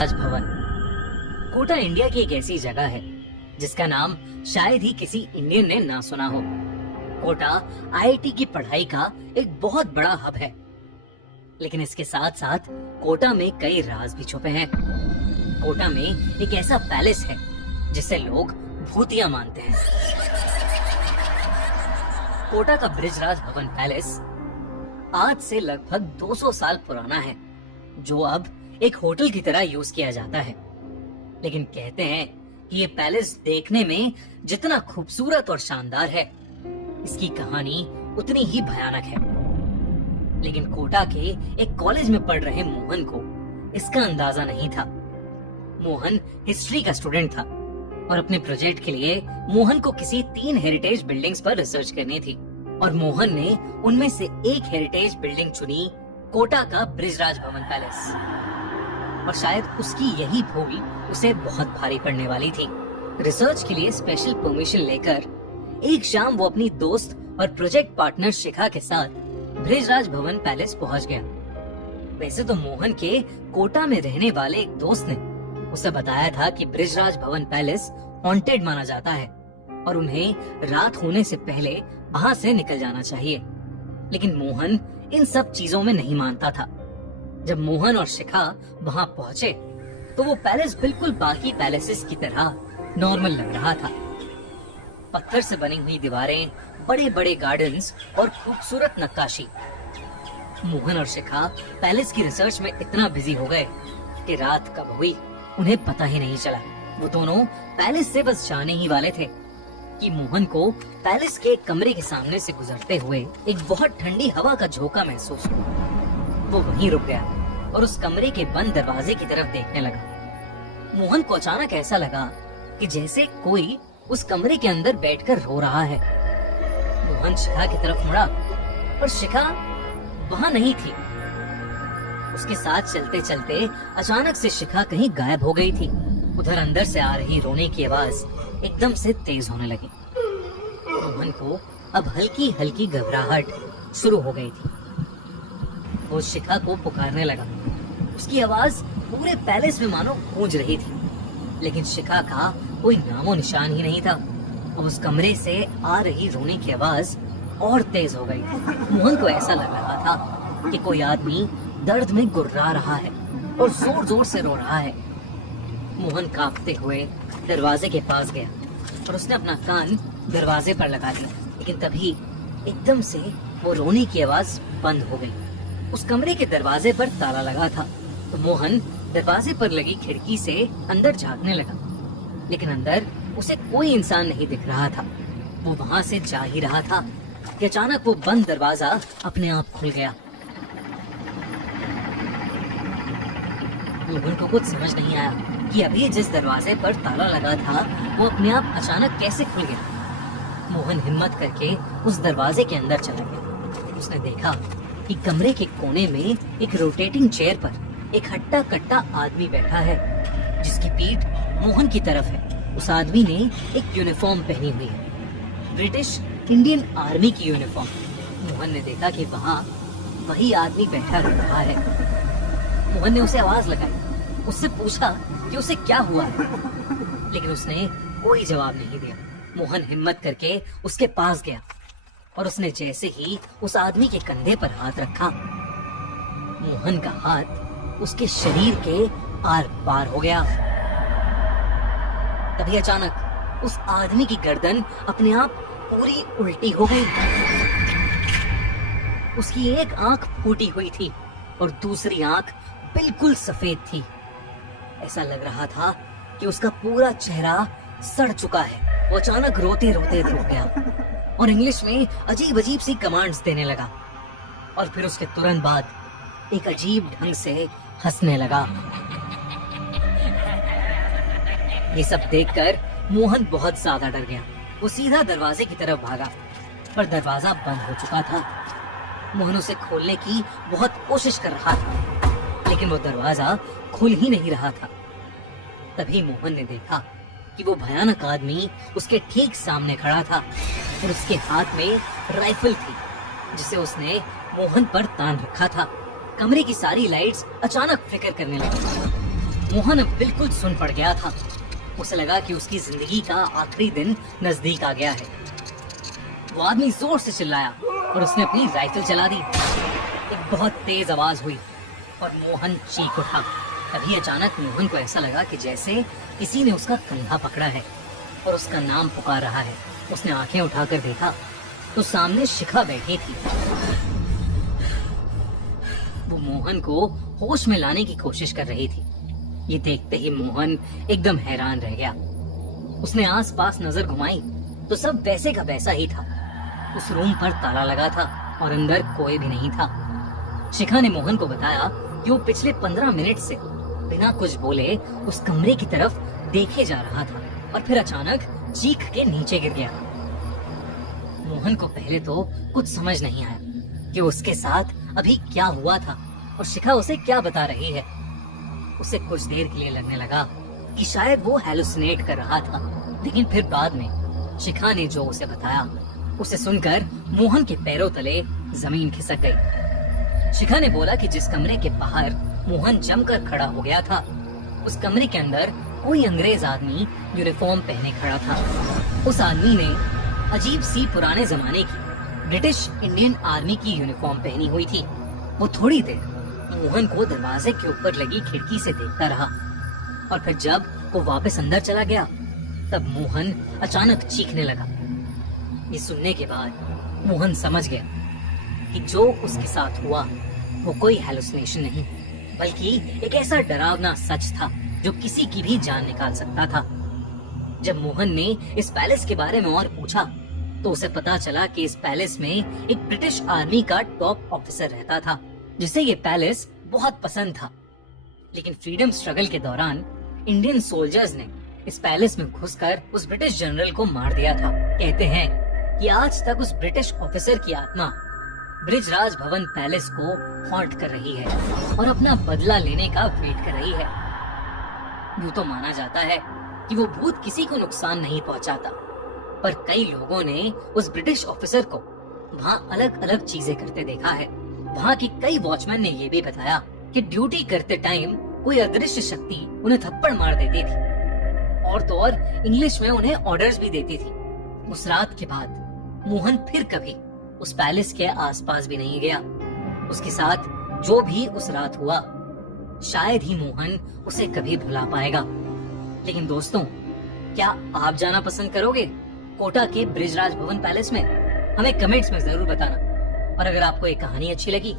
Raj Bhavan Kota India की एक ऐसी जगह है जिसका नाम शायद ही किसी इंडियन ने ना सुना हो। कोटा आईआईटी की पढ़ाई का एक बहुत बड़ा हब है, लेकिन इसके साथ साथ कोटा में कई राज भी छुपे हैं। कोटा में एक ऐसा पैलेस है जिसे लोग भूतिया मानते हैं। कोटा का ब्रिजराज भवन पैलेस आज से लगभग 200 साल पुराना है, जो अब एक होटल की तरह यूज किया जाता है। लेकिन कहते हैं कि ये पैलेस देखने में जितना खूबसूरत और शानदार है, इसकी कहानी उतनी ही भयानक है। लेकिन कोटा के एक कॉलेज में पढ़ रहे मोहन को इसका अंदाजा नहीं था। मोहन हिस्ट्री का स्टूडेंट था और अपने प्रोजेक्ट के लिए मोहन को किसी 3 हेरिटेज बिल्डिंग्स पर रिसर्च करनी थी, और मोहन ने उनमें से एक हेरिटेज बिल्डिंग चुनी, कोटा का ब्रिजराज भवन पैलेस। और शायद उसकी यही भूल उसे बहुत भारी पड़ने वाली थी। रिसर्च के लिए स्पेशल परमिशन लेकर एक शाम वो अपनी दोस्त और प्रोजेक्ट पार्टनर शिखा के साथ ब्रिजराज भवन पैलेस पहुंच गया। वैसे तो मोहन के कोटा में रहने वाले एक दोस्त ने उसे बताया था कि ब्रिजराज भवन पैलेस हॉन्टेड माना जाता है और उन्हें रात होने से पहले वहां से निकल जाना चाहिए। लेकिन मोहन इन सब चीजों में नहीं मानता था। जब मोहन और शिखा वहां पहुंचे तो वो पैलेस बिल्कुल बाकी पैलेसेस की तरह नॉर्मल लग रहा था। पत्थर से बनी हुई दीवारें, बड़े बड़े गार्डन्स और खूबसूरत नक्काशी। मोहन और शिखा पैलेस की रिसर्च में इतना बिजी हो गए कि रात कब हुई उन्हें पता ही नहीं चला। वो दोनों पैलेस से बस जाने ही वाले थे कि मोहन को पैलेस के एक कमरे के सामने से गुजरते हुए एक बहुत ठंडी हवा का झोंका महसूस हुआ। वो वहीं रुक गया और उस कमरे के बंद दरवाजे की तरफ देखने लगा। मोहन को अचानक ऐसा लगा कि जैसे कोई उस कमरे के अंदर बैठकर रो रहा है। मोहन शिखा की तरफ मुड़ा, पर शिखा वहां नहीं थी। उसके साथ चलते चलते अचानक से शिखा कहीं गायब हो गई थी। उधर अंदर से आ रही रोने की आवाज एकदम से तेज होने लगी। मोहन को अब हल्की हल्की घबराहट शुरू हो गई थी। वो शिखा को पुकारने लगा। उसकी आवाज पूरे पैलेस में मानो गूंज रही थी, लेकिन शिखा का कोई नामो निशान ही नहीं था। और उस कमरे से आ रही रोने की आवाज और तेज हो गई। मोहन को ऐसा लग रहा था कि कोई आदमी दर्द में गुर्रा रहा है और जोर जोर से रो रहा है। मोहन कांपते हुए दरवाजे के पास गया और उसने अपना कान दरवाजे पर लगा दिया। लेकिन तभी एकदम से वो रोने की आवाज बंद हो गई। उस कमरे के दरवाजे पर ताला लगा था, तो मोहन दरवाजे पर लगी खिड़की से अंदर झांकने लगा, लेकिन अंदर उसे कोई इंसान नहीं दिख रहा था। वो वहां से जा ही रहा था कि अचानक वो बंद दरवाजा अपने आप खुल गया। मोहन को कुछ समझ नहीं आया कि अभी जिस दरवाजे पर ताला लगा था वो अपने आप अचानक कैसे खुल गया। मोहन हिम्मत करके उस दरवाजे के अंदर चला गया। उसने देखा कि कमरे के कोने में एक रोटेटिंग चेयर पर एक हट्टा कट्टा आदमी बैठा है, जिसकी पीठ मोहन की तरफ है। उस आदमी ने एक यूनिफॉर्म पहनी हुई है, ब्रिटिश इंडियन आर्मी की यूनिफॉर्म। मोहन ने देखा कि वहाँ वही आदमी बैठा रहा है। मोहन ने उसे आवाज लगाई, उससे पूछा कि उसे क्या हुआ है, लेकिन उसने कोई जवाब नहीं दिया। मोहन हिम्मत करके उसके पास गया और उसने जैसे ही उस आदमी के कंधे पर हाथ रखा, मोहन का हाथ उसके शरीर के आर पार हो गया। तभी अचानक उस आदमी की गर्दन अपने आप पूरी उल्टी हो गई। उसकी एक आंख फूटी हुई थी और दूसरी आंख बिल्कुल सफेद थी। ऐसा लग रहा था कि उसका पूरा चेहरा सड़ चुका है। वो अचानक रोते रोते रुक गया और इंग्लिश में अजीब अजीब सी कमांड्स देने लगा, और फिर उसके तुरंत बाद एक अजीब ढंग से हंसने लगा। ये सब देखकर मोहन बहुत ज्यादा डर गया। वो सीधा दरवाजे की तरफ भागा, पर दरवाजा बंद हो चुका था। मोहन उसे खोलने की बहुत कोशिश कर रहा था, लेकिन वो दरवाजा खुल ही नहीं रहा था। तभी मोहन ने देखा कि वो भयानक आदमी उसके ठीक सामने खड़ा था और उसके हाथ में राइफल थी, जिसे उसने मोहन पर तान रखा था। कमरे की सारी लाइट्स अचानक फ्लिकर करने लगी। मोहन अब बिल्कुल सुन पड़ गया था। उसे लगा कि उसकी जिंदगी का आखिरी दिन नजदीक आ गया है। वो आदमी जोर से चिल्लाया और उसने अपनी राइफल चला दी। एक बहुत तेज आवाज हुई और मोहन चीख उठा। तभी अचानक मोहन को ऐसा लगा कि जैसे किसी ने उसका कंधा पकड़ा है और उसका नाम पुकार रहा है। उसने आंखें उठाकर देखा तो सामने शिखा बैठी थी। वो मोहन को होश में लाने की कोशिश कर रही थी। ये देखते ही मोहन एकदम हैरान रह गया। उसने आसपास नजर घुमाई तो सब वैसे का वैसा ही था। उस रूम पर ताला लगा था और अंदर कोई भी नहीं था। शिखा ने मोहन को बताया कि वो पिछले 15 मिनट से बिना कुछ बोले उस कमरे की तरफ देखे जा रहा था और फिर अचानक चीख के नीचे गिर गया। मोहन को पहले तो कुछ समझ नहीं आया कि उसके साथ अभी क्या हुआ था और शिखा उसे क्या बता रही है। उसे कुछ देर के लिए लगने लगा कि शायद वो हेलुसिनेट कर रहा था, लेकिन फिर बाद में शिखा ने जो उसे बताया उसे सुनकर मोहन के पैरों तले जमीन खिसक गई। शिखा ने बोला कि जिस कमरे के बाहर मोहन जमकर खड़ा हो गया था, उस कमरे के अंदर कोई अंग्रेज आदमी यूनिफॉर्म पहने खड़ा था। उस आदमी ने अजीब सी पुराने जमाने की ब्रिटिश इंडियन आर्मी की यूनिफॉर्म पहनी हुई थी। वो थोड़ी देर मोहन को दरवाजे के ऊपर लगी खिड़की से देखता रहा और फिर जब वो वापस अंदर चला गया तब मोहन अचानक चीखने लगा। ये सुनने के बाद मोहन समझ गया कि जो उसके साथ हुआ वो कोई हेलुसिनेशन नहीं, बल्कि एक ऐसा डरावना सच था जो किसी की भी जान निकाल सकता था। जब मोहन ने इस पैलेस के बारे में और पूछा तो उसे पता चला कि इस पैलेस में एक ब्रिटिश आर्मी का टॉप ऑफिसर रहता था जिसे ये पैलेस बहुत पसंद था। लेकिन फ्रीडम स्ट्रगल के दौरान इंडियन सोल्जर्स ने इस पैलेस में घुसकर उस ब्रिटिश जनरल को मार दिया था। कहते हैं कि आज तक उस ब्रिटिश ऑफिसर की आत्मा ब्रिजराज भवन पैलेस को हॉन्ट कर रही है और अपना बदला लेने का वेट कर रही है। यूं तो माना जाता है कि वो भूत किसी को नुकसान नहीं पहुंचाता, पर कई लोगों ने उस ब्रिटिश ऑफिसर को वहाँ अलग अलग चीजें करते देखा है। वहाँ की कई वॉचमैन ने ये भी बताया कि ड्यूटी करते टाइम कोई अदृश्य शक्ति उन्हें थप्पड़ मार देती थी और तो और इंग्लिश में उन्हें ऑर्डर्स भी देती थी। उस रात के बाद मोहन फिर कभी उस पैलेस के आसपास भी नहीं गया। उसके साथ जो भी उस रात हुआ शायद ही मोहन उसे कभी भुला पाएगा। लेकिन दोस्तों, क्या आप जाना पसंद करोगे कोटा के ब्रिजराज भवन पैलेस में? हमें कमेंट्स में जरूर बताना। और अगर आपको ये कहानी अच्छी लगी